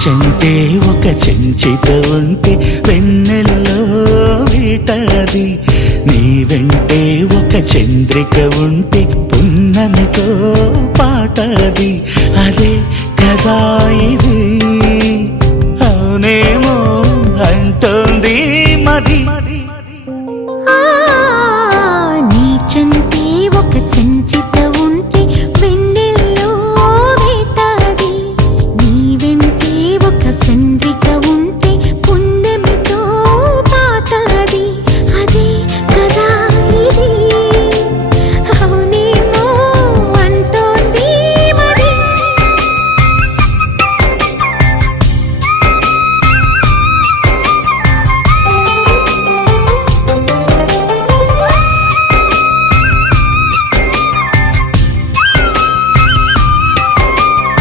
చెంటే ఒక చెంచిత ఉంటే వెన్నెల్లో వీటది, నీ వెంటే ఒక చంద్రిక ఉంటే పున్నమితో పాటది.